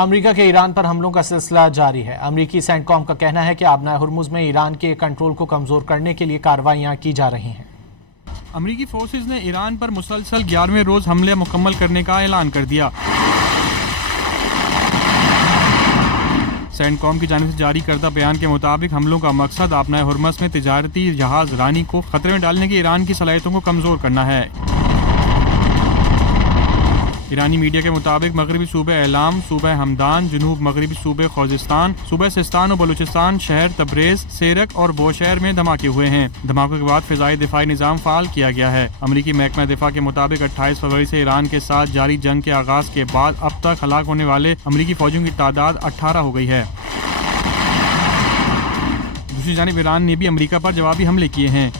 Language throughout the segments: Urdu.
امریکہ کے ایران پر حملوں کا سلسلہ جاری ہے۔ امریکی سینٹ کام کا کہنا ہے کہ آبنائے ہرمز میں ایران کے کنٹرول کو کمزور کرنے کے لیے کارروائیاں کی جا رہی ہیں۔ امریکی فورسز نے ایران پر مسلسل 11ویں روز حملے مکمل کرنے کا اعلان کر دیا۔ سینٹ کام کی جانب سے جاری کردہ بیان کے مطابق حملوں کا مقصد آبنائے ہرمز میں تجارتی جہاز رانی کو خطرے میں ڈالنے کی ایران کی صلاحیتوں کو کمزور کرنا ہے۔ ایرانی میڈیا کے مطابق مغربی صوبہ اعلام، صوبہ ہمدان، جنوب مغربی صوبہ خوزستان، صوبہ سستان و بلوچستان، شہر تبریز، سیرک اور بوشہر میں دھماکے ہوئے ہیں۔ دھماکوں کے بعد فضائی دفاعی نظام فعال کیا گیا ہے۔ امریکی محکمہ دفاع کے مطابق 28 فروری سے ایران کے ساتھ جاری جنگ کے آغاز کے بعد اب تک ہلاک ہونے والے امریکی فوجیوں کی تعداد 18 ہو گئی ہے۔ دوسری جانب ایران نے بھی امریکہ پر جوابی حملے کیے ہیں۔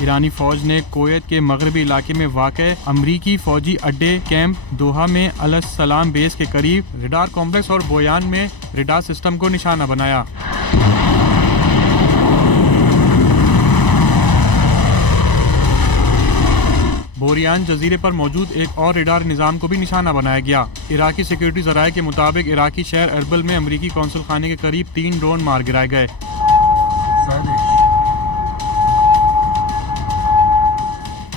ایرانی فوج نے کویت کے مغربی علاقے میں واقع امریکی فوجی اڈے کیمپ دوحہ میں السلام بیس کے قریب ریڈار کمپلیکس اور بویان میں ریڈار سسٹم کو نشانہ بنایا۔ بوریان جزیرے پر موجود ایک اور ریڈار نظام کو بھی نشانہ بنایا گیا۔ عراقی سیکورٹی ذرائع کے مطابق عراقی شہر اربل میں امریکی قونصل خانے کے قریب 3 ڈرون مار گرائے گئے۔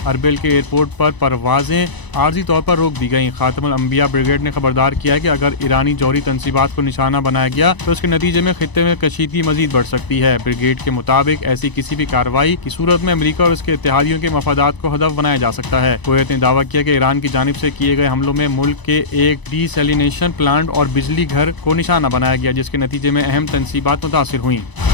اربل کے ایئرپورٹ پر پروازیں عارضی طور پر روک دی گئیں۔ خاتم الانبیاء بریگیڈ نے خبردار کیا کہ اگر ایرانی جوہری تنصیبات کو نشانہ بنایا گیا تو اس کے نتیجے میں خطے میں کشیدگی مزید بڑھ سکتی ہے۔ بریگیڈ کے مطابق ایسی کسی بھی کارروائی کی صورت میں امریکہ اور اس کے اتحادیوں کے مفادات کو ہدف بنایا جا سکتا ہے۔ کویت نے دعویٰ کیا کہ ایران کی جانب سے کیے گئے حملوں میں ملک کے ایک ڈی سیلینیشن پلانٹ اور بجلی گھر کو نشانہ بنایا گیا، جس کے نتیجے میں اہم تنصیبات متاثر ہوئیں۔